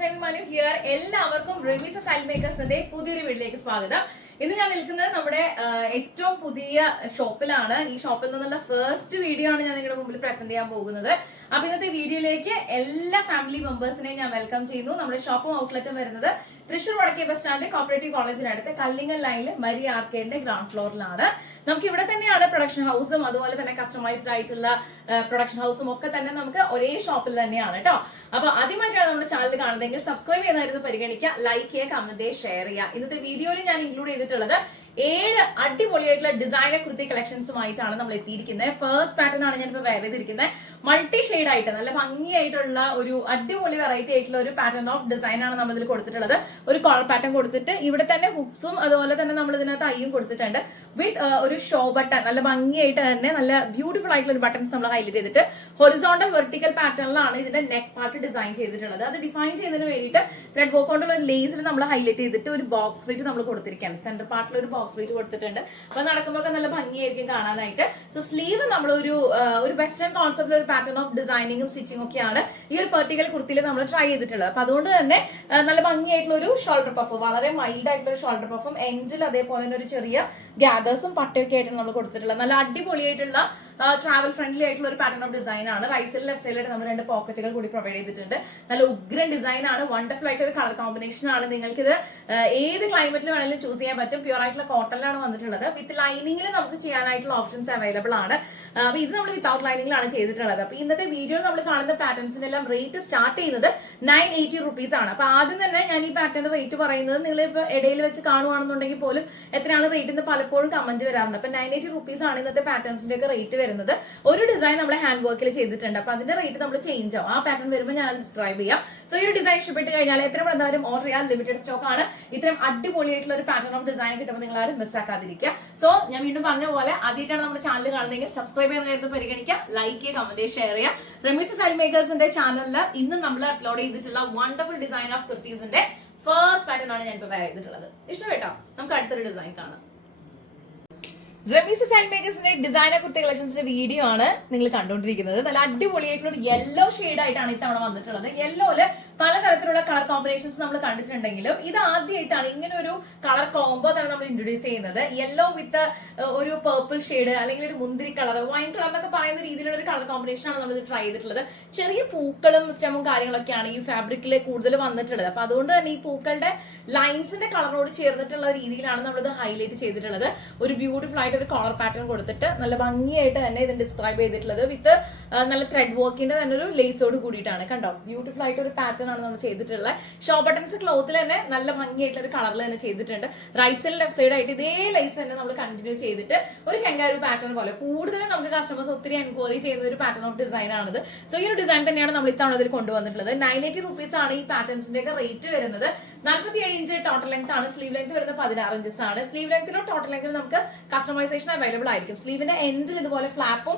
Manu here. എല്ലാവർക്കും Rameeza style മേക്കേഴ്സിന്റെ പുതിയൊരു വീഡിയോയിലേക്ക് സ്വാഗതം. ഇന്ന് ഞാൻ നിൽക്കുന്നത് നമ്മുടെ ഏറ്റവും പുതിയ ഷോപ്പിലാണ്. ഈ ഷോപ്പിൽ നിന്നുള്ള ഫസ്റ്റ് വീഡിയോ ആണ് ഞാൻ നിങ്ങളുടെ മുമ്പിൽ പ്രസന്റ് ചെയ്യാൻ പോകുന്നത്. അപ്പൊ ഇന്നത്തെ വീഡിയോയിലേക്ക് എല്ലാ ഫാമിലി മെമ്പേഴ്സിനെയും ഞാൻ വെൽക്കം ചെയ്യുന്നു. നമ്മുടെ ഷോപ്പും ഔട്ട്ലെറ്റും വരുന്നത് തൃശ്ശൂർ വടക്കേ ബസ് സ്റ്റാൻഡ് കോപ്പറേറ്റീവ് കോളേജിനടുത്ത് കല്ലിങ്ങൽ ലൈനിൽ മരി ആർക്കേഡിന്റെ ഗ്രൗണ്ട് ഫ്ലോറിലാണ്. നമുക്ക് ഇവിടെ തന്നെയാണ് പ്രൊഡക്ഷൻ ഹൗസും അതുപോലെ തന്നെ കസ്റ്റമൈസ്ഡ് ആയിട്ടുള്ള പ്രൊഡക്ഷൻ ഹൗസും ഒക്കെ തന്നെ നമുക്ക് ഒരേ ഷോപ്പിൽ തന്നെയാണ് കേട്ടോ. അപ്പൊ ആദ്യമായിട്ടാണ് നമ്മുടെ ചാനൽ കാണുന്നതെങ്കിൽ സബ്സ്ക്രൈബ് ചെയ്യുന്നതായിരുന്നു പരിഗണിക്കുക, ലൈക്ക് ചെയ്യുക, കമന്റ് ഷെയർ ചെയ്യുക. ഇന്നത്തെ വീഡിയോയിൽ ഞാൻ ഇൻക്ലൂഡ് ചെയ്തിട്ടുള്ളത് 7 അടിപൊളിയായിട്ടുള്ള ഡിസൈനർ കുർത്തി കളക്ഷൻസുമായിട്ടാണ് നമ്മൾ എത്തിയിരിക്കുന്നത്. ഫസ്റ്റ് പാറ്റേൺ ആണ് ഞാനിപ്പോ വെയർ ചെയ്തിരിക്കുന്നത്. മൾട്ടി ഷെയ്ഡ് ആയിട്ട് നല്ല ഭംഗിയായിട്ടുള്ള ഒരു അടിപൊളി വെറൈറ്റി ആയിട്ടുള്ള ഒരു പാറ്റേൺ ഓഫ് ഡിസൈൻ ആണ് നമ്മൾ ഇതിൽ കൊടുത്തിട്ടുള്ളത്. ഒരു കോളർ പാറ്റേൺ കൊടുത്തിട്ട് ഇവിടെ തന്നെ ഹുക്സും അതുപോലെ തന്നെ നമ്മൾ ഇതിനകത്ത് അയ്യും കൊടുത്തിട്ടുണ്ട്. വിത്ത് ഒരു ഷോ ബട്ടൺ നല്ല ഭംഗിയായിട്ട് തന്നെ നല്ല ബ്യൂട്ടിഫുൾ ആയിട്ടുള്ള ഒരു ബട്ടൺസ് നമ്മൾ ഹൈലൈറ്റ് ചെയ്തിട്ട് ഹൊറിസോണ്ടൽ വെർട്ടിക്കൽ പാറ്റേണിലാണ് ഇതിന്റെ നെക്ക് പാർട്ട് ഡിസൈൻ ചെയ്തിട്ടുള്ളത്. അത് ഡിഫൈൻ ചെയ്യുന്നതിന് വേണ്ടിയിട്ട് ത്രെഡ് വർക്ക് കൊണ്ടുള്ള ഒരു ലേസിൽ നമ്മൾ ഹൈലൈറ്റ് ചെയ്തിട്ട് ഒരു ബോക്സ് വെയിറ്റ് നമ്മൾ കൊടുത്തിരിക്കുകയാണ്. സെന്റർ പാർട്ടിൽ ഒരു ബോക്സ് വെയിറ്റ് കൊടുത്തിട്ടുണ്ട്. അപ്പൊ നടക്കുമ്പോൾ നല്ല ഭംഗിയായിരിക്കും കാണാനായിട്ട്. സോ സ്ലീവ് നമ്മൾ ഒരു വെസ്റ്റേൺ കോൺസെപ്റ്റിൽ ഒരു പാറ്റേൺ ഓഫ് ഡിസൈനിങ്ങും സ്റ്റിച്ചിങ്ങും ഒക്കെയാണ് ഈ ഒരു പെർട്ടിക്കൽ കുർത്തിയിൽ നമ്മൾ ട്രൈ ചെയ്തിട്ടുള്ളത്. അപ്പൊ അതുകൊണ്ട് തന്നെ നല്ല ഭംഗിയായിട്ടുള്ള ഒരു ഷോൾഡർ പഫ്, വളരെ മൈൽഡ് ആയിട്ടുള്ള ഒരു ഷോൾഡർ പഫും എൻഡിൽ അതേപോലെ തന്നെ ഒരു ചെറിയ ഗ്യാദേഴ്സും പട്ടയൊക്കെ ആയിട്ട് നമ്മൾ കൊടുത്തിട്ടുള്ളത്. നല്ല അടിപൊളിയായിട്ടുള്ള ട്രാവൽ ഫ്രണ്ട്ലി ആയിട്ടുള്ള ഒരു പാറ്റേൺ ഓഫ് ഡിസൈൻ ആണ്. റൈറ്റ് സൈഡിൽ ലെഫ്റ്റ് സൈഡിലായിട്ട് നമ്മൾ 2 പോക്കറ്റുകൾ കൂടി പ്രൊവൈഡ് ചെയ്തിട്ടുണ്ട്. നല്ല ഉഗ്രൻ ഡിസൈൻ ആണ്, വണ്ടർഫുൾ ആയിട്ടുള്ള ഒരു കളർ കോമ്പിനേഷൻ ആണ്. നിങ്ങൾക്ക് ഇത് ഏത് ക്ലൈമറ്റിൽ വേണമെങ്കിലും ചൂസ് ചെയ്യാൻ പറ്റും. പ്യൂർ ആയിട്ടുള്ള കോട്ടണിലാണ് വന്നിട്ടുള്ളത്. വിത്ത് ലൈനിങ്ങിൽ നമുക്ക് ചെയ്യാനായിട്ടുള്ള ഓപ്ഷൻസ് അവൈലബിൾ ആണ്. അപ്പൊ ഇത് നമ്മൾ വിത്തൗട്ട് ലൈനിങ്ങിലാണ് ചെയ്തിട്ടുള്ളത്. അപ്പൊ ഇന്നത്തെ വീഡിയോയിൽ നമ്മൾ കാണുന്ന പാറ്റേൺസിന്റെ എല്ലാം റേറ്റ് സ്റ്റാർട്ട് ചെയ്യുന്നത് 980 റുപ്പീസ് ആണ്. അപ്പൊ ആദ്യം തന്നെ ഞാൻ ഈ പാറ്റേണിന്റെ റേറ്റ് പറയുന്നത് നിങ്ങൾ ഇപ്പൊ ഇടയിൽ വെച്ച് കാണുവാണെന്നുണ്ടെങ്കിൽ പോലും എത്രയാണ് റേറ്റ് എന്ന് പലപ്പോഴും കമന്റ് വരാറുണ്ട്. അപ്പൊ 980 റുപ്പീസ് ആണ് ഇന്നത്തെ പാറ്റേൺസിന്റെ ഒക്കെ റേറ്റ് വരുന്നത്. ഒരു ഡിസൈൻ നമ്മൾ ഹാൻഡ് വർക്കിൽ ചെയ്തിട്ടുണ്ട്. അപ്പൊ അതിന്റെ റേറ്റ് നമ്മൾ ചേഞ്ച് ആവും. ആ പാറ്റേൺ വരുമ്പോൾ ഞാൻ അത് ഡിസ്ക്രൈബ് ചെയ്യാം. സോ ഈ ഒരു ഡിസൈൻ ഇഷ്ടപ്പെട്ട് കഴിഞ്ഞാൽ എത്ര എന്തായാലും ഓർഡർ ചെയ്യാൻ ലിമിറ്റഡ് സ്റ്റോക്ക് ആണ്. ഇത്തരം അടിപൊളിയായിട്ടുള്ള ഒരു പാറ്റേൺ ഓഫ് ഡിസൈൻ കിട്ടുമ്പോൾ നിങ്ങൾ ആരും മിസ്സാക്കാതിരിക്കുക. സോ ഞാൻ വീണ്ടും പറഞ്ഞ പോലെ ആദ്യമായിട്ടാണ് നമ്മുടെ ചാനൽ കാണുന്നതെങ്കിൽ സബ്സ്ക്രൈബ് ചെയ്യുന്ന പരിഗണിക്കുക, ലൈക്ക് ചെയ്യുക, കമന്റ് ഷെയർ ചെയ്യുക. റമീസ സ്റ്റൈൽ മേക്കേഴ്സിന്റെ ചാനലിൽ ഇന്ന് നമ്മൾ അപ്ലോഡ് ചെയ്തിട്ടുള്ള വണ്ടർഫുൾ ഡിസൈൻ ഓഫ് കുർത്തീസിന്റെ ഫസ്റ്റ് പാറ്റേൺ ആണ് ഞാൻ ഇപ്പൊ വെയർ ചെയ്തിട്ടുള്ളത്. ഇഷ്ടപ്പെട്ടോ? നമുക്ക് അടുത്തൊരു ഡിസൈൻ കാണാം. റമീസ സ്റ്റൈൽ മേക്കേഴ്സിന്റെ ഡിസൈനർ കുർത്തി കളക്ഷൻസിന്റെ വീഡിയോ ആണ് നിങ്ങൾ കണ്ടുകൊണ്ടിരിക്കുന്നത്. നല്ല അടിപൊളിയായിട്ടുള്ള ഒരു യെല്ലോ ഷെയ്ഡ് ആയിട്ടാണ് ഇത്തവണ വന്നിട്ടുള്ളത്. യെല്ലോയില് പലതരത്തിലുള്ള കളർ കോമ്പിനേഷൻസ് നമ്മൾ കണ്ടിട്ടുണ്ടെങ്കിലും ഇത് ആദ്യമായിട്ടാണ് ഇങ്ങനെ ഒരു കളർ കോംബോ തന്നെ നമ്മൾ ഇൻട്രൊഡ്യൂസ് ചെയ്യുന്നത്. യെല്ലോ വിത്ത് ഒരു പേർപ്പിൾ ഷെയ്ഡ് അല്ലെങ്കിൽ ഒരു മുന്തിരി കളർ, വൈൻ കളർ എന്നൊക്കെ പറയുന്ന രീതിയിലുള്ള ഒരു കളർ കോമ്പിനേഷൻ ആണ് നമ്മൾ ഇത് ട്രൈ ചെയ്തിട്ടുള്ളത്. ചെറിയ പൂക്കളും സ്റ്റെമും കാര്യങ്ങളൊക്കെയാണ് ഈ ഫാബ്രിക്കിൽ കൂടുതൽ വന്നിട്ടുള്ളത്. അപ്പൊ അതുകൊണ്ട് തന്നെ ഈ പൂക്കളുടെ ലൈൻസിന്റെ കളറിനോട് ചേർന്നിട്ടുള്ള രീതിയിലാണ് നമ്മളിത് ഹൈലൈറ്റ് ചെയ്തിട്ടുള്ളത്. ഒരു ബ്യൂട്ടിഫുൾ ആയിട്ട് ഒരു കോളർ പാറ്റേൺ കൊടുത്തിട്ട് നല്ല ഭംഗിയായിട്ട് തന്നെ ഇത് ഡിസ്ക്രൈബ് ചെയ്തിട്ടുള്ളത്. വിത്ത് നല്ല ത്രെഡ് വർക്കിന്റെ തന്നെ ഒരു ലേസോട് കൂടിയിട്ടാണ്. കണ്ടോ, ബ്യൂട്ടിഫുൾ ആയിട്ട് ഒരു പാറ്റേൺ ആണ് നമ്മൾ ചെയ്തിട്ടുള്ളത്. ഷോ ബട്ടൺസ് ക്ലോത്തിൽ തന്നെ നല്ല ഭംഗിയായിട്ടുള്ള ഒരു കളറിൽ തന്നെ ചെയ്തിട്ടുണ്ട്. റൈറ്റ് സൈഡ് ലെഫ്റ്റ് സൈഡ് ആയിട്ട് ഇതേ ലൈസ് തന്നെ നമ്മൾ കണ്ടിന്യൂ ചെയ്തിട്ട് ഒരു കെങ്കാരു പാറ്റേൺ പോലെ കൂടുതലും നമുക്ക് കസ്റ്റമേഴ്സ് ഒത്തിരി എൻക്വയറി ചെയ്യുന്ന ഒരു പാറ്റേൺ ഓഫ് ഡിസൈൻ ആണിത്. സോ ഈ ഒരു ഡിസൈൻ തന്നെയാണ് നമ്മൾ ഇത്തവണ ഇതിൽ കൊണ്ടുവന്നിട്ടുള്ളത്. 980 റുപ്പീസ് ആണ് ഈ പാറ്റേൺസിന്റെ ഒക്കെ റേറ്റ് വരുന്നത്. 47 ഇഞ്ച് ടോട്ടൽ ലെങ്ത് ആണ്. സ്ലീവ് ലെങ്ത് വരുന്നത് 16 ഇഞ്ചസ് ആണ്. സ്ലീവ് ലെങ്ത്തിലോ ടോട്ടൽ ലെങ്ത്തിലോ നമുക്ക് കസ്റ്റമൈസേഷൻ അവൈലബിൾ ആയിരിക്കും. സ്ലീവിന്റെ എൻഡിൽ ഇതുപോലെ ഫ്ലാപ്പും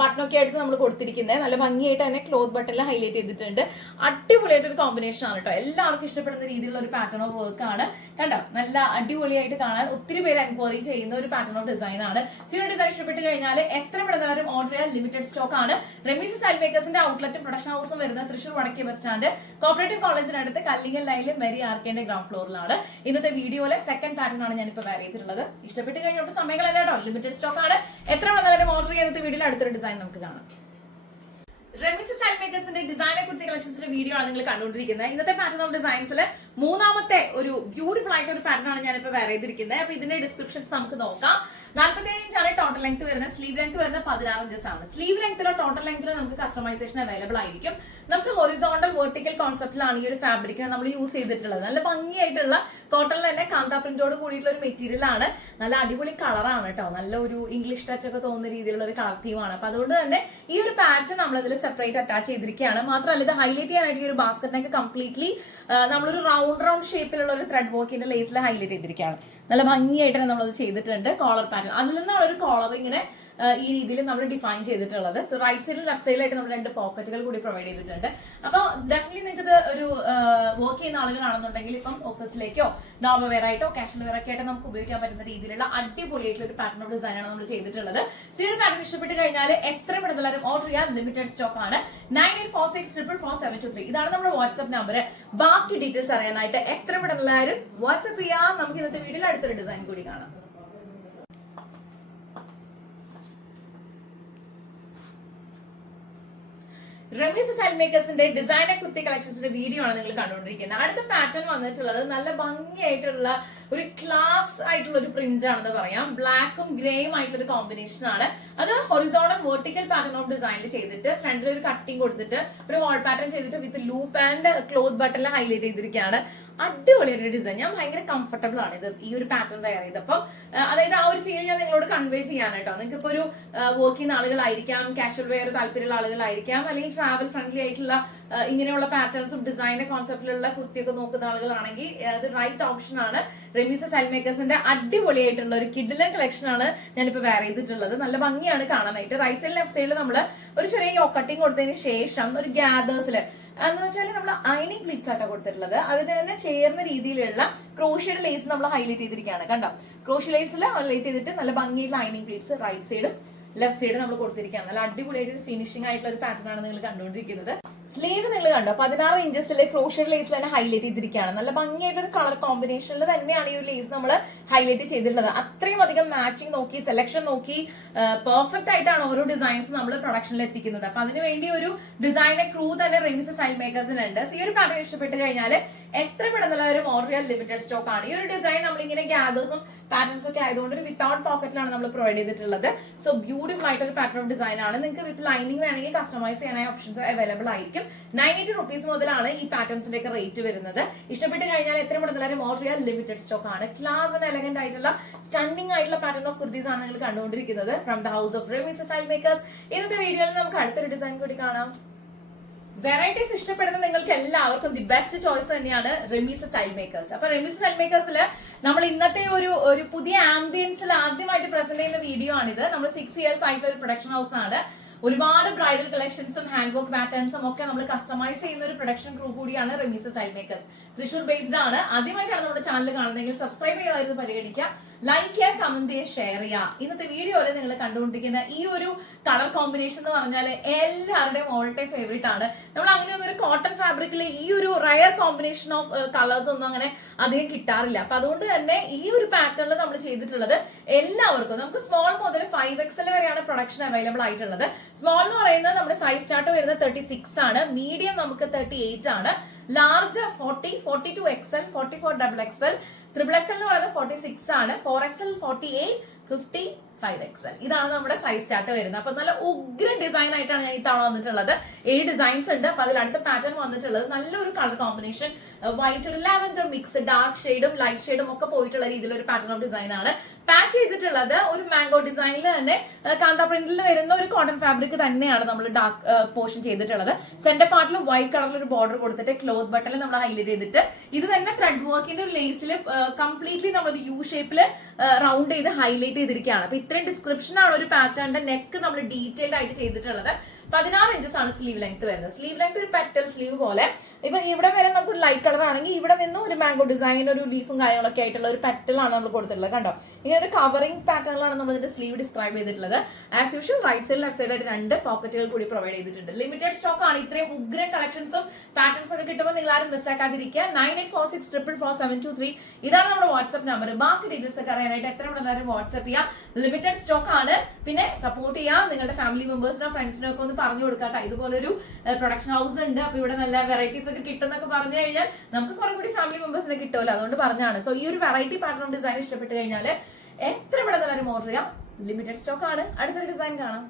ബട്ടണൊക്കെ ആയിട്ട് നമ്മൾ കൊടുത്തിരിക്കുന്നത്. നല്ല ഭംഗിയായിട്ട് തന്നെ ക്ലോത്ത് ബട്ടണിൽ ഹൈലൈറ്റ് ചെയ്തിട്ടുണ്ട്. അടിപൊളിയായിട്ട് ഒരു കോമ്പിനേഷൻ ആണ് കേട്ടോ. എല്ലാവർക്കും ഇഷ്ടപ്പെടുന്ന രീതിയിലുള്ള ഒരു പാറ്റേൺ ഓഫ് വർക്ക് ആണ്. കണ്ടോ, നല്ല അടിപൊളിയായിട്ട് കാണാൻ ഒത്തിരി പേര് എൻക്വയറി ചെയ്യുന്ന ഒരു പാറ്റേൺ ഓഫ് ഡിസൈൻ ആണ്. സോ ഈ ഡിസൈൻ ഇഷ്ടപ്പെട്ട് കഴിഞ്ഞാൽ എത്ര പെട്ടെന്നാലും ഓർഡർ ചെയ്യാൻ ലിമിറ്റഡ് സ്റ്റോക്ക് ആണ്. റമീസ സ്റ്റൈൽ മേക്കേഴ്സിന്റെ ഔട്ട്ലെറ്റും പ്രൊഡക്ഷൻ ഹൗസും വരുന്ന തൃശ്ശൂർ വടക്കേ ബസ് സ്റ്റാൻഡ് കോപ്പറേറ്റീവ് കോളേജിനടുത്ത് കല്ലിങ്ങൽ ലൈനിൽ മരി ആർക്കേഡിന്റെ ഗ്രൗണ്ട് ഫ്ലോറിലാണ്. ഇന്നത്തെ വീഡിയോയിലെ സെക്കൻഡ് പാറ്റേൺ ആണ് ഞാനിപ്പോൾ വെയർ ചെയ്തിട്ടുള്ളത്. ഇഷ്ടപ്പെട്ട് കഴിഞ്ഞാൽ സമയങ്ങൾ തന്നെ കേട്ടോ, ലിമിറ്റഡ് സ്റ്റോക്ക് ആണ്. എത്ര പെട്ടെന്നാലും ഓർഡർ ചെയ്യുന്ന വീഡിയോയിൽ അടുത്തൊരു ഡിസൈൻ നമുക്ക് കാണാം. റമീസ സ്റ്റൈൽ മേക്കേഴ്സിന്റെ ഡിസൈനർ കുർത്തി കളക്ഷൻസിന്റെ വീഡിയോ ആണ് നിങ്ങൾ കണ്ടുകൊണ്ടിരിക്കുന്നത്. ഇന്നത്തെ പാറ്റേൺ ഓഫ് ഡിസൈൻസിൽ മൂന്നാമത്തെ ഒരു ബ്യൂട്ടിഫുൾ ആയിട്ടുള്ള ഒരു പാറ്റേൺ ആണ് ഞാനിപ്പോൾ വെയർ ചെയ്തിരിക്കുന്നത്. അപ്പൊ ഇതിന്റെ ഡിസ്ക്രിപ്ഷൻസ് നമുക്ക് നോക്കാം. 47 ഇഞ്ചാണ് ടോട്ടൽ ലെങ്ത് വരുന്നത്. സ്ലീവ് ലെങ്ത് വരുന്നത് 16 ഇഞ്ചസ് ആണ്. സ്ലീവ് ലെങ്ത്തിലോ ടോട്ടൽ ലെങ്ത്തിലോ നമുക്ക് കസ്റ്റമൈസേഷൻ അവൈലബിൾ ആയിരിക്കും. നമുക്ക് ഹൊറിസോണ്ടൽ വെർട്ടിക്കൽ കോൺസെപ്റ്റിലാണ് ഈ ഒരു ഫാബ്രിക്കിനെ നമ്മൾ യൂസ് ചെയ്തിട്ടുള്ളത്. നല്ല ഭംഗിയായിട്ടുള്ള കോട്ടണിൽ തന്നെ കാന്ത പ്രിന്റോട് കൂടിയിട്ടുള്ള ഒരു മെറ്റീരിയൽ ആണ്. നല്ല അടിപൊളി കളറാണ് കേട്ടോ. നല്ല ഒരു ഇംഗ്ലീഷ് ടച്ച് ഒക്കെ തോന്നുന്ന രീതിയിലുള്ള ഒരു കളർ തീമാണ്. അപ്പൊ അതുകൊണ്ട് തന്നെ ഈ ഒരു പാച്ച് നമ്മൾ ഇതിൽ സെപ്പറേറ്റ് അറ്റാച്ച് ചെയ്തിരിക്കുകയാണ്. മാത്രമല്ല ഇത് ഹൈലൈറ്റ് ചെയ്യാനായിട്ട് ഈ ഒരു ബാസ്ക്കറ്റിനൊക്കെ കംപ്ലീറ്റ്ലി നമ്മളൊരു റൗണ്ട് ഷേപ്പിലുള്ള ഒരു ത്രെഡ് വർക്കിന്റെ ലേസിൽ ഹൈലൈറ്റ് ചെയ്തിരിക്കുകയാണ്. നല്ല ഭംഗിയായിട്ട് തന്നെ നമ്മളത് ചെയ്തിട്ടുണ്ട്. കോളർ പാറ്റേൺ അതിൽ നിന്നാണ് ഒരു കോളർ ഇങ്ങനെ ഈ രീതിയിൽ നമ്മൾ ഡിഫൈൻ ചെയ്തിട്ടുള്ളത്. സോ റൈറ്റ് സൈഡിലും ലെഫ്റ്റ് സൈഡിലായിട്ട് നമ്മൾ 2 പോക്കറ്റുകൾ കൂടി പ്രൊവൈഡ് ചെയ്തിട്ടുണ്ട്. അപ്പോൾ ഡെഫിനറ്റ്ലി നിങ്ങൾക്ക് ഇത് ഒരു വർക്ക് ചെയ്യുന്ന ആളുകളാണെന്നുണ്ടെങ്കിൽ ഇപ്പം ഓഫീസിലേക്കോ നോർമൽ വെയർ ആയിട്ടോ കാഷ്വൽ വെയർ ഒക്കെ ആയിട്ട് നമുക്ക് ഉപയോഗിക്കാൻ പറ്റുന്ന രീതിയിലുള്ള അടിപൊളിയായിട്ടുള്ള ഒരു പാറ്റേൺ ഓഫ് ഡിസൈൻ ആണ് നമ്മൾ ചെയ്തിട്ടുള്ളത്. സോ ഈ ഒരു പാറ്റേൺ ഇഷ്ടപ്പെട്ട് കഴിഞ്ഞാൽ എത്ര പെട്ടെന്ന് ഓർഡർ ചെയ്യാൻ ലിമിറ്റഡ് സ്റ്റോക്ക് ആണ്. 9846444723 ഇതാണ് നമ്മുടെ വാട്സ്ആപ്പ് നമ്പർ. ബാക്കി ഡീറ്റെയിൽസ് അറിയാനായിട്ട് എത്ര പെട്ടെന്ന് വാട്സ്ആപ്പ് ചെയ്യാം. നമുക്ക് ഇന്നത്തെ വീഡിയോയിൽ അടുത്തൊരു ഡിസൈൻ കൂടി കാണാം. റമീസ് സ്റ്റൈൽ മേക്കേഴ്സിന്റെ ഡിസൈനർ കുർത്തി കളക്ഷൻസിന്റെ വീഡിയോ ആണ് നിങ്ങൾ കണ്ടുകൊണ്ടിരിക്കുന്നത്. അടുത്ത പാറ്റേൺ വന്നിട്ടുള്ളത് നല്ല ഭംഗിയായിട്ടുള്ള ഒരു ക്ലാസ് ആയിട്ടുള്ള ഒരു പ്രിന്റ് ആണെന്ന് പറയാം. ബ്ലാക്കും ഗ്രേയും ആയിട്ടുള്ള ഒരു കോമ്പിനേഷൻ ആണ്. അത് ഹൊറിസോണ്ടൽ വെർട്ടിക്കൽ പാറ്റേൺ ഓഫ് ഡിസൈനിൽ ചെയ്തിട്ട് ഫ്രണ്ടിൽ ഒരു കട്ടിങ് കൊടുത്തിട്ട് ഒരു വാൾ പാറ്റേൺ ചെയ്തിട്ട് വിത്ത് ലൂപ്പ് ആൻഡ് ക്ലോത്ത് ബട്ടണിൽ ഹൈലൈറ്റ് ചെയ്തിരിക്കുകയാണ്. അടിപൊളിയൊരു ഡിസൈൻ. ഞാൻ ഭയങ്കര കംഫർട്ടബിൾ ആണ് ഇത് ഈ ഒരു പാറ്റേൺ വെയർ ചെയ്തപ്പോൾ. അതായത് ആ ഒരു ഫീൽ ഞാൻ നിങ്ങളോട് കൺവേ ചെയ്യാനായിട്ടോ. നിങ്ങൾക്ക് ഇപ്പോൾ ഒരു വർക്ക് ചെയ്യുന്ന ആളുകളായിരിക്കാം, കാഷ്വൽ വെയർ താല്പര്യമുള്ള ആളുകളായിരിക്കാം, അല്ലെങ്കിൽ ട്രാവൽ ഫ്രണ്ട്ലി ആയിട്ടുള്ള ഇങ്ങനെയുള്ള പാറ്റേൺസും ഡിസൈനർ കോൺസെപ്റ്റിലുള്ള കുർത്തിയൊക്കെ നോക്കുന്ന ആളുകളാണെങ്കിൽ അത് റൈറ്റ് ഓപ്ഷൻ ആണ്. റമീസ് സ്റ്റൈൽ മേക്കേഴ്സിന്റെ അടിപൊളിയായിട്ടുള്ള ഒരു കിഡിലൻ കളക്ഷൻ ആണ് ഞാനിപ്പോൾ വെയർ ചെയ്തിട്ടുള്ളത്. നല്ല ഭംഗിയാണ് കാണാനായിട്ട്. റൈറ്റ് സൈഡ് ലെഫ്റ്റ് സൈഡിൽ നമ്മൾ ഒരു ചെറിയ യോ കട്ടിങ് കൊടുത്തതിന് ശേഷം ഒരു ഗ്യാദേഴ്സിൽ എന്ന് വെച്ചാൽ നമ്മൾ അയണിങ് പ്ലീറ്റ്സ് ആയിട്ടാണ് കൊടുത്തിട്ടുള്ളത്. അതിന് തന്നെ ചേർന്ന രീതിയിലുള്ള ക്രോഷ്യയുടെ ലേസ് നമ്മൾ ഹൈലൈറ്റ് ചെയ്തിരിക്കുകയാണ്. കണ്ടോ, ക്രോഷ്യ ലേസിൽ ഹൈലൈറ്റ് ചെയ്തിട്ട് നല്ല ഭംഗിയായിട്ടുള്ള അയണിങ് പ്ലീറ്റ്സ് റൈറ്റ് സൈഡും ലെഫ്റ്റ് സൈഡ് നമ്മൾ കൊടുത്തിരിക്കുകയാണ്. നല്ല അടിപൊളിയായിട്ട് ഒരു ഫിനിഷിംഗ് ആയിട്ടുള്ള ഒരു പാറ്റേൺ ആണ് നിങ്ങൾ കണ്ടുകൊണ്ടിരിക്കുന്നത്. സ്ലീവ് നിങ്ങൾ കണ്ടോ 16 ഇഞ്ചസിലെ ക്രോഷ്യർ ലേസിൽ തന്നെ ഹൈലൈറ്റ് ചെയ്തിരിക്കുകയാണ്. നല്ല ഭംഗിയായിട്ട് ഒരു കളർ കോമ്പിനേഷനിൽ തന്നെയാണ് ഈ ഒരു ലേസ് നമ്മൾ ഹൈലൈറ്റ് ചെയ്തിട്ടുള്ളത്. അത്രയും അധികം മാച്ചിങ് നോക്കി സെലക്ഷൻ നോക്കി പെർഫെക്റ്റ് ആയിട്ടാണ് ഓരോ ഡിസൈൻസ് നമ്മൾ പ്രൊഡക്ഷനിൽ എത്തിക്കുന്നത്. അപ്പൊ അതിന് വേണ്ടി ഒരു ഡിസൈനർ ക്രൂ തന്നെ റമീസ് സ്റ്റൈൽ മേക്കേഴ്സിനുണ്ട്. ഈ ഒരു പാറ്റേൺ ഇഷ്ടപ്പെട്ട് കഴിഞ്ഞാൽ എത്ര പെട്ടെന്നുള്ളവരും ഓർഡർ ചെയ്യാൻ ലിമിറ്റഡ് സ്റ്റോക്ക് ആണ്. ഈ ഒരു ഡിസൈൻ നമ്മളിങ്ങനെ ഗ്യാദേഴ്സും പാറ്റേൺസ് ഒക്കെ ആയതുകൊണ്ട് ഒരു വിത്തൗട്ട് പോക്കറ്റിലാണ് നമ്മൾ പ്രൊവൈഡ് ചെയ്തിട്ടുള്ളത്. സോ ബ്യൂട്ടിഫുൾ ആയിട്ടൊരു പാറ്റേൺ ഓഫ് ഡിസൈൻ ആണ്. നിങ്ങൾക്ക് വിത്ത് ലൈനിങ് വേണമെങ്കിൽ കസ്റ്റമൈസ് ചെയ്യാനായ ഓപ്ഷൻസ് അവൈലബിൾ ആയിരിക്കും. 980 rupees മുതലാണ് ഈ പാറ്റേൺസിന്റെ ഒക്കെ റേറ്റ് വരുന്നത്. ഇഷ്ടപ്പെട്ട് കഴിഞ്ഞാൽ എത്ര പെട്ടെന്ന് ഓർഡർ ചെയ്യാൻ ലിമിറ്റഡ് സ്റ്റോക്ക് ആണ്. ക്ലാസ് ആൻഡ് എലഗന്റ് ആയിട്ടുള്ള സ്റ്റണ്ണിംഗ് ആയിട്ടുള്ള പാറ്റേൺ ഓഫ് കുർത്തീസ് ആണ് നിങ്ങൾ കണ്ടുകൊണ്ടിരിക്കുന്നത് from the house of Ramees style makers. ഇന്നത്തെ വീഡിയോയിൽ നമുക്ക് അടുത്തൊരു ഡിസൈൻ കൂടി കാണാം. വെറൈറ്റീസ് ഇഷ്ടപ്പെടുന്ന നിങ്ങൾക്ക് എല്ലാവർക്കും ദി ബെസ്റ്റ് ചോയ്സ് തന്നെയാണ് റമീസ് സ്റ്റൈൽ മേക്കേഴ്സ്. അപ്പൊ റമീസ് സ്റ്റൈൽ മേക്കേഴ്സിൽ നമ്മൾ ഇന്നത്തെ ഒരു പുതിയ ആംബിയൻസിൽ ആദ്യമായിട്ട് പ്രസന്റ് ചെയ്യുന്ന വീഡിയോ ആണിത്. നമ്മൾ 6 years ആയിട്ടുള്ള ഒരു പ്രൊഡക്ഷൻ ഹൗസ് ആണ്. ഒരുപാട് ബ്രൈഡൽ കളക്ഷൻസും ഹാൻഡ് വർക്ക് പാറ്റേൺസും ഒക്കെ നമ്മൾ കസ്റ്റമൈസ് ചെയ്യുന്ന ഒരു പ്രൊഡക്ഷൻ ക്രൂ കൂടിയാണ് Ramees style makers. Thrissur based ആണ്. ആദ്യമായിട്ടാണ് നമ്മുടെ ചാനൽ കാണുന്നതെങ്കിൽ സബ്സ്ക്രൈബ് ചെയ്യാതെ പരിഗണിക്കുക, ലൈക്ക് ചെയ്യുക, കമന്റ് ചെയ്യുക, ഷെയർ ചെയ്യുക. ഇന്നത്തെ വീഡിയോയിൽ നിങ്ങൾ കണ്ടുകൊണ്ടിരിക്കുന്ന ഈ ഒരു കളർ കോമ്പിനേഷൻ എന്ന് പറഞ്ഞാൽ എല്ലാവരുടെയും ഓൾ ടൈം ഫേവറേറ്റ് ആണ്. നമ്മൾ അങ്ങനെ ഒരു കോട്ടൺ ഫാബ്രിക്കിൽ ഈ ഒരു റയർ കോമ്പിനേഷൻ ഓഫ് കളേഴ്സ് ഒന്നും അങ്ങനെ അധികം കിട്ടാറില്ല. അപ്പൊ അതുകൊണ്ട് തന്നെ ഈ ഒരു പാറ്റേണിൽ നമ്മൾ ചെയ്തിട്ടുള്ളത് എല്ലാവർക്കും നമുക്ക് സ്മോൾ മുതൽ 5XL വരെയാണ് പ്രൊഡക്ഷൻ അവൈലബിൾ ആയിട്ടുള്ളത്. സ്മോൾ എന്ന് പറയുന്നത് നമ്മുടെ സൈസ് സ്റ്റാർട്ട് വരുന്നത് 36 ആണ്, മീഡിയം നമുക്ക് 38 ആണ്, ലാർജ് 40, 42XL, 44XXL, XXL എന്ന് പറയുന്നത് 46 ആണ്, 4XL, 48, 50, 5XL. ഇതാണ് നമ്മുടെ സൈസ് ചാർട്ട് വരുന്നത്. അപ്പൊ നല്ല ഉഗ്ര ഡിസൈൻ ആയിട്ടാണ് ഞാൻ ഈ തവണ വന്നിട്ടുള്ളത്. 7 ഡിസൈൻസ് ഉണ്ട്. അപ്പൊ അതിൽ അടുത്ത പാറ്റേൺ വന്നിട്ടുള്ളത് നല്ലൊരു colour combination, white lavender mix, dark ഷെയ്ഡും ലൈറ്റ് ഷെയ്ഡും ഒക്കെ പോയിട്ടുള്ള രീതിയിലൊരു പാറ്റേൺ ഓഫ് ഡിസൈൻ ആണ്. പാച്ച് ചെയ്തിട്ടുള്ളത് ഒരു മാംഗോ ഡിസൈനിൽ തന്നെ കാന്ത പ്രിന്റിൽ വരുന്ന ഒരു കോട്ടൺ ഫാബ്രിക് തന്നെയാണ് നമ്മൾ ഡാർക്ക് പോർഷൻ ചെയ്തിട്ടുള്ളത്. സെന്റർ പാർട്ടിൽ വൈറ്റ് കളറിൽ ഒരു ബോർഡർ കൊടുത്തിട്ട് ക്ലോത്ത് ബട്ടണിൽ നമ്മൾ ഹൈലൈറ്റ് ചെയ്തിട്ട് ഇത് തന്നെ ത്രെഡ് വർക്കിന്റെ ഒരു ലേസിൽ കംപ്ലീറ്റ്ലി നമ്മൾ യു ഷേപ്പിൽ റൗണ്ട് ചെയ്ത് ഹൈലൈറ്റ് ചെയ്തിരിക്കുകയാണ്. അപ്പൊ ഇത്രയും ഡിസ്ക്രിപ്ഷൻ ആണ് ഒരു പാറ്റേണിന്റെ നെക്ക് നമ്മൾ ഡീറ്റെയിൽഡ് ആയിട്ട് ചെയ്തിട്ടുള്ളത്. 16 ഇഞ്ചസ് ആണ് സ്ലീവ് ലെങ്ത് വരുന്നത്. സ്ലീവ് ലെങ്ത് ഒരു പെറ്റൽ സ്ലീവ് പോലെ. ഇപ്പൊ ഇവിടെ വരെ നമുക്ക് ഒരു ലൈറ്റ് കളർ ആണെങ്കിൽ ഇവിടെ നിന്നും ഒരു മാംഗോ ഡിസൈൻ, ഒരു ലീഫും കാര്യങ്ങളൊക്കെ ആയിട്ടുള്ള ഒരു പെറ്റലാണ് നമ്മൾ കൊടുത്തിട്ടുള്ളത്. കണ്ടോ, ഇങ്ങനെ ഒരു കവറിംഗ് പാറ്റേണിലാണ് നമ്മൾ ഇതിന്റെ സ്ലീവ് ഡിസ്ക്രൈബ് ചെയ്തിട്ടുള്ളത്. As usual right side left side ആയിട്ട് 2 പോക്കറ്റുകൾ കൂടി പ്രൊവൈഡ് ചെയ്തിട്ടുണ്ട്. ലിമിറ്റഡ് സ്റ്റോക്ക് ആണ്. ഇത്രയും ഉഗ്രൻ കളക്ഷൻസും പാറ്റേൺസും ഒക്കെ കിട്ടുമ്പോൾ നിങ്ങൾ ആരും മിസ്സാക്കാതിരിക്കുക. 9846444723 ഇതാണ് നമ്മുടെ വാട്സ്ആപ്പ് നമ്പർ. ബാക്കി ഡീറ്റെയിൽസ് ഒക്കെ അറിയാനായിട്ട് എത്ര എല്ലാവരും വാട്സ്ആപ്പ് ചെയ്യാം. ലിമിറ്റഡ് സ്റ്റോക്ക് ആണ്. പിന്നെ സപ്പോർട്ട് ചെയ്യാം. നിങ്ങളുടെ ഫാമിലി മെമ്പേഴ്സിനോ ഫ്രണ്ട്സിനോ ഒക്കെ ഒന്ന് പറഞ്ഞു കൊടുക്കാട്ടോ, ഇതുപോലൊരു പ്രൊഡക്ഷൻ ഹൗസ് ഉണ്ട്, അപ്പൊ ഇവിടെ നല്ല വെറൈറ്റീസ് ഒക്കെ കിട്ടുന്നൊക്കെ പറഞ്ഞു കഴിഞ്ഞാൽ നമുക്ക് കുറെ കൂടി ഫാമിലി മെമ്പേഴ്സിനെ കിട്ടുമല്ലോ, അതുകൊണ്ട് പറഞ്ഞാണ്. സോ ഈ ഒരു വെറൈറ്റി പാറ്റേൺ ഡിസൈൻ ഇഷ്ടപ്പെട്ട് കഴിഞ്ഞാൽ എത്ര പെട്ടെന്ന് ഓർഡർ ചെയ്യാം. ലിമിറ്റഡ് സ്റ്റോക്ക് ആണ്. അടുത്തൊരു ഡിസൈൻ കാണാം.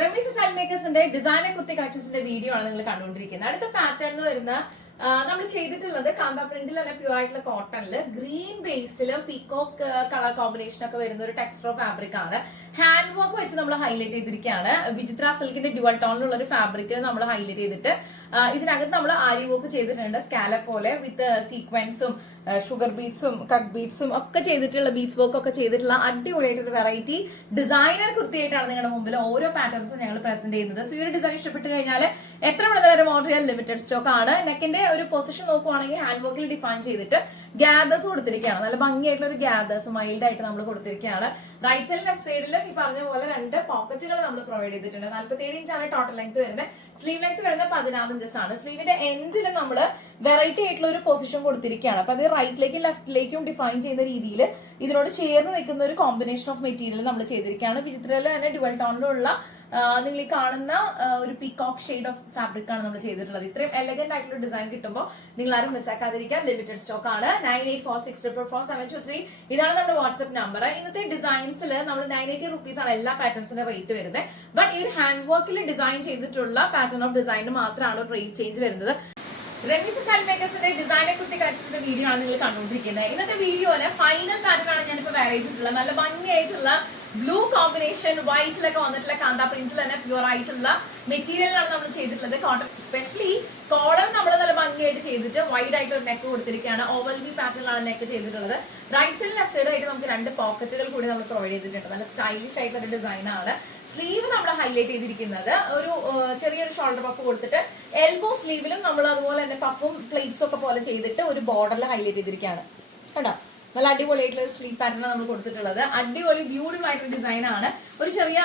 റമീസ് സ്റ്റൈൽ മേക്കേഴ്സിന്റെ ഡിസൈനർ കുർത്തി കളക്ഷൻസിന്റെ വീഡിയോ ആണ് നിങ്ങൾ കണ്ടുകൊണ്ടിരിക്കുന്നത്. അടുത്ത പാറ്റേൺ വരുന്ന നമ്മൾ ചെയ്തിട്ടുള്ളത് കാന്ത പ്രിന്റിൽ തന്നെ പ്യൂർ ആയിട്ടുള്ള കോട്ടണില് ഗ്രീൻ ബേസിലും പീകോക്ക് കളർ കോമ്പിനേഷൻ ഒക്കെ വരുന്ന ഒരു ടെക്സ്റ്റർ ഫാബ്രിക് ആണ്. ഹാൻഡ് വർക്ക് വെച്ച് നമ്മൾ ഹൈലൈറ്റ് ചെയ്തിരിക്കുകയാണ്. വിചിത്ര സിൽക്കിന്റെ ഡ്യുവൽ ടോണിലുള്ള ഒരു ഫാബ്രിക് നമ്മൾ ഹൈലൈറ്റ് ചെയ്തിട്ട് ഇതിനകത്ത് നമ്മൾ ആരി വർക്ക് ചെയ്തിട്ടുണ്ട്. സ്കാലപ്പ് പോലെ വിത്ത് സീക്വൻസും ഷുഗർ ബീഡ്സും കട്ട് ബീഡ്സും ഒക്കെ ചെയ്തിട്ടുള്ള ബീഡ്സ് വർക്ക് ഒക്കെ ചെയ്തിട്ടുള്ള അടിപൊളിയായിട്ടൊരു വെറൈറ്റി ഡിസൈനർ കുർത്തിയായിട്ടാണ് നിങ്ങളുടെ മുമ്പിൽ ഓരോ പാറ്റേൺസും ഞങ്ങൾ പ്രസന്റ് ചെയ്യുന്നത്. സോ ഈ ഒരു ഡിസൈൻ ഇഷ്ടപ്പെട്ട് കഴിഞ്ഞാൽ എത്ര പെട്ടെന്ന് ഓർഡർ ചെയ്യാൻ ലിമിറ്റഡ് സ്റ്റോക്ക് ആണ്. നെക്കിന്റെ ഒരു പൊസിഷൻ നോക്കുവാണെങ്കിൽ ഹാൻഡ് വർക്കിൽ ഡിഫൈൻ ചെയ്തിട്ട് ഗ്യാദേഴ്സ് കൊടുത്തിരിക്കുകയാണ്. നല്ല ഭംഗിയായിട്ടുള്ള ഒരു ഗ്യാദേഴ്സ് മൈൽഡ് ആയിട്ട് നമ്മൾ കൊടുത്തിരിക്കുകയാണ്. റൈറ്റ് സൈഡിലും ലെഫ്റ്റ് സൈഡിലും ഈ പറഞ്ഞ പോലെ 2 പോക്കറ്റുകൾ നമ്മൾ പ്രൊവൈഡ് ചെയ്തിട്ടുണ്ട്. 47 ഇഞ്ചാണ് ടോട്ടൽ ലെങ്ത് വരുന്നത്. സ്ലീവ് ലെങ്ത് വരുന്നത് 16 ഇഞ്ചസ് ആണ്. സ്ലീവിന്റെ എൻഡിൽ നമ്മൾ വെറൈറ്റി ആയിട്ടുള്ള ഒരു പൊസിഷൻ കൊടുത്തിരിക്കുകയാണ്. അപ്പൊ അത് റൈറ്റിലേക്കും ലെഫ്റ്റിലേക്കും ഡിഫൈൻ ചെയ്യുന്ന രീതിയിൽ ഇതിനോട് ചേർന്ന് നിൽക്കുന്ന ഒരു കോമ്പിനേഷൻ ഓഫ് മെറ്റീരിയൽ നമ്മൾ ചെയ്തിരിക്കുകയാണ്. വിചിത്രയിൽ തന്നെ ഡ്യുവൽ ടോണിലുള്ള നിങ്ങൾ ഈ കാണുന്ന ഒരു പീകോക്ക് ഷെയ്ഡ് ഓഫ് ഫാബ്രിക് ആണ് നമ്മൾ ചെയ്തിട്ടുള്ളത്. ഇത്രയും എലഗന്റ് ആയിട്ടുള്ള ഡിസൈൻ കിട്ടുമ്പോൾ നിങ്ങൾ ആരും മിസ്സാക്കാതിരിക്കുക. ലിമിറ്റഡ് സ്റ്റോക്ക് ആണ്. 9846444723 ഇതാണ് നമ്മുടെ വാട്സ്ആപ്പ് നമ്പർ. ഇന്നത്തെ ഡിസൈൻസിൽ നമ്മൾ 980 റുപ്പീസ് ആണ് എല്ലാ പാറ്റേൺസിന്റെ റേറ്റ് വരുന്നത്. ബട്ട് ഈ ഒരു ഹാൻഡ് വർക്കിൽ ഡിസൈൻ ചെയ്തിട്ടുള്ള പാറ്റേൺ ഓഫ് ഡിസൈനിന് മാത്രമാണ് റേറ്റ് ചേഞ്ച് വരുന്നത്. റെമീസ് സ്റ്റൈൽ മേക്കേഴ്സിന്റെ ഡിസൈനെ കുറിച്ച് കാഴ്ചയുടെ വീഡിയോ ആണ് നിങ്ങൾ കണ്ടുകൊണ്ടിരിക്കുന്നത്. ഇന്നത്തെ വീഡിയോയിലെ ഫൈനൽ പാറ്റേൺ ആണ് ഞാനിപ്പോൾ വെയർ ചെയ്തിട്ടുള്ളത്. നല്ല ഭംഗിയായിട്ടുള്ള ബ്ലൂ കോമ്പിനേഷൻ വൈറ്റിലൊക്കെ വന്നിട്ടുള്ള കാന്ത പ്രിന്റിൽ തന്നെ പ്യൂർ ആയിട്ടുള്ള മെറ്റീരിയലാണ് നമ്മൾ ചെയ്തിട്ടുള്ളത്. കോട്ടൺ സ്പെഷ്യലി കോളർ നമ്മൾ നല്ല ഭംഗിയായിട്ട് ചെയ്തിട്ട് വൈഡ് ആയിട്ട് ഒരു നെക്ക് കൊടുത്തിരിക്കുകയാണ്. ഓവൽ വി പാറ്റേണിലാണ് നെക്ക് ചെയ്തിട്ടുള്ളത്. റൈറ്റ് സൈഡിൽ ലെഫ്റ്റ് സൈഡ് ആയിട്ട് നമുക്ക് 2 പോക്കറ്റുകൾ കൂടി നമ്മൾ പ്രൊവൈഡ് ചെയ്തിട്ടുണ്ട്. നല്ല സ്റ്റൈലിഷ് ആയിട്ടുള്ള ഡിസൈൻ ആണ്. സ്ലീവ് നമ്മൾ ഹൈലൈറ്റ് ചെയ്തിരിക്കുന്നത് ഒരു ചെറിയൊരു ഷോൾഡർ പഫ് കൊടുത്തിട്ട് എൽബോ സ്ലീവിലും നമ്മൾ അതുപോലെ തന്നെ പഫും പ്ലേറ്റ്സും ഒക്കെ പോലെ ചെയ്തിട്ട് ഒരു ബോർഡറിൽ ഹൈലൈറ്റ് ചെയ്തിരിക്കുകയാണ്. കണ്ടോ, നല്ല അടിപൊളിയായിട്ടുള്ള സ്ലീവ് പാറ്റേൺ നമ്മൾ കൊടുത്തിട്ടുള്ളത്. അടിപൊളി ബ്യൂട്ടിഫുൾ ആയിട്ടുള്ള ഡിസൈൻ ആണ്. ഒരു ചെറിയ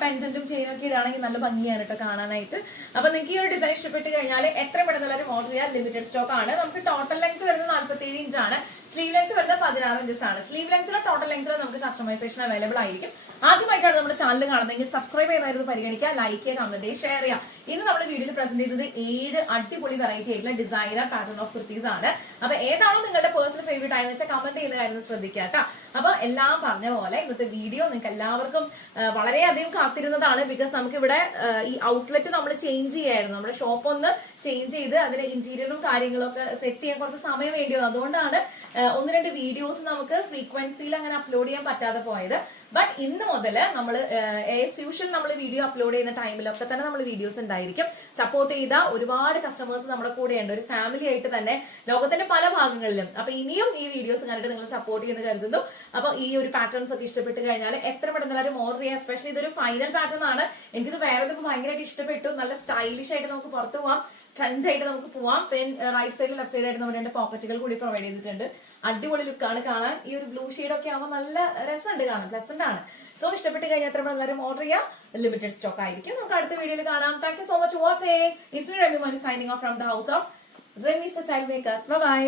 പെൻഡന്റും ചെയിനൊക്കെ ഇടുകയാണെങ്കിൽ നല്ല ഭംഗിയാണ് കേട്ടോ കാണാനായിട്ട്. അപ്പൊ നിങ്ങൾക്ക് ഈ ഒരു ഡിസൈൻ ഇഷ്ടപ്പെട്ട് കഴിഞ്ഞാൽ എത്ര പെട്ടെന്ന് ഓർഡർ ചെയ്യാൻ ലിമിറ്റഡ് സ്റ്റോക്ക് ആണ്. നമുക്ക് ടോട്ടൽ ലെങ്ത് വരുന്നത് 47 ഇഞ്ചാണ്. സ്ലീവ് ലെങ്ത് വരുന്നത് 16 ഇഞ്ചസ് ആണ്. സ്ലീവ് ലെങ്ത്തിലോ ടോട്ടൽ ലെങ്ത്തിലോ നമുക്ക് കസ്റ്റമൈസേഷൻ അവൈലബിൾ ആയിരിക്കും. ആദ്യമായിട്ടാണ് നമ്മുടെ ചാനൽ കാണുന്നതെങ്കിൽ സബ്സ്ക്രൈബ് ചെയ്യുന്നതായിരുന്നു പരിഗണിക്കുക, ലൈക്ക് ചെയ്യുക, കമന്റ് ചെയ്യുക, ഷെയർ ചെയ്യുക. ഇന്ന് നമ്മൾ വീഡിയോയിൽ പ്രസന്റ് ചെയ്തത് 7 അടിപൊളി വെറൈറ്റി ആയിട്ടുള്ള ഡിസൈനർ പാറ്റേൺ ഓഫ് കുർത്തീസ് ആണ്. അപ്പൊ ഏതാണോ നിങ്ങളുടെ പേഴ്സണൽ ഫേവറേറ്റ് ആയെന്ന് വെച്ചാൽ കമന്റ് ചെയ്യുന്ന കാര്യം ശ്രദ്ധിക്കുക കേട്ടോ. അപ്പൊ എല്ലാം പറഞ്ഞ പോലെ ഇന്നത്തെ വീഡിയോ നിങ്ങൾക്ക് എല്ലാവർക്കും വളരെയധികം കാത്തിരുന്നതാണ്. ബിക്കോസ് നമുക്ക് ഇവിടെ ഈ ഔട്ട്ലെറ്റ് നമ്മൾ ചേഞ്ച് ചെയ്യായിരുന്നു. നമ്മുടെ ഷോപ്പ് ഒന്ന് ചേഞ്ച് ചെയ്ത് അതിന്റെ ഇന്റീരിയറും കാര്യങ്ങളും ഒക്കെ സെറ്റ് ചെയ്യാൻ കുറച്ച് സമയം വേണ്ടി വന്നു. അതുകൊണ്ടാണ് 1-2 വീഡിയോസ് നമുക്ക് ഫ്രീക്വൻസിയിൽ അങ്ങനെ അപ്ലോഡ് ചെയ്യാൻ പറ്റാതെ പോയത്. ബട്ട് ഇന്ന് മുതൽ നമ്മൾ ആസ് യൂഷ്വൽ നമ്മൾ വീഡിയോ അപ്ലോഡ് ചെയ്യുന്ന ടൈമിലൊക്കെ തന്നെ നമ്മൾ വീഡിയോസ് ഉണ്ടായിരിക്കും. സപ്പോർട്ട് ചെയ്ത ഒരുപാട് കസ്റ്റമേഴ്സ് നമ്മുടെ കൂടെയുണ്ട്. ഒരു ഫാമിലി ആയിട്ട് തന്നെ ലോകത്തിന്റെ പല ഭാഗങ്ങളിലും. അപ്പൊ ഇനിയും ഈ വീഡിയോസ് കണ്ടിട്ട് നിങ്ങൾ സപ്പോർട്ട് ചെയ്യുന്ന കരുതുന്നു. അപ്പൊ ഈ ഒരു പാറ്റേൺസ് ഒക്കെ ഇഷ്ടപ്പെട്ട് കഴിഞ്ഞാൽ എത്ര പെട്ടെന്ന് എല്ലാവരും ഓർഡർ ചെയ്യാം. എസ്പെഷ്യലി ഇതൊരു ഫൈനൽ പാറ്റേൺ ആണ്. എനിക്കിത് വേറെ ഭയങ്കരമായിട്ട് ഇഷ്ടപ്പെട്ടു. നല്ല സ്റ്റൈലിഷ് ആയിട്ട് നമുക്ക് പുറത്ത് പോവാം, ട്രെൻഡ് ആയിട്ട് നമുക്ക് പോവാം. റൈറ്റ് സൈഡ് ലെഫ്റ്റ് സൈഡ് ആയിട്ട് നമ്മൾ 2 പോക്കറ്റുകൾ കൂടി പ്രൊവൈഡ് ചെയ്തിട്ടുണ്ട്. അടിപൊളി ലുക്കാണ് കാണാൻ. ഈ ഒരു ബ്ലൂ ഷെയ്ഡ് ഒക്കെ ആവുമ്പോൾ നല്ല രസമുണ്ട് കാണാൻ, പ്ലസന്റ് ആണ്. സോ ഇഷ്ടപ്പെട്ട് കഴിഞ്ഞാൽ എത്ര എല്ലാവരും ഓർഡർ ചെയ്യാം. ലിമിറ്റഡ് സ്റ്റോക്ക് ആയിരിക്കും. നമുക്ക് അടുത്ത വീഡിയോയിൽ കാണാം. Thank you so much for watching. It's me Remi Mani signing off from the house of Remees style makers. Bye by.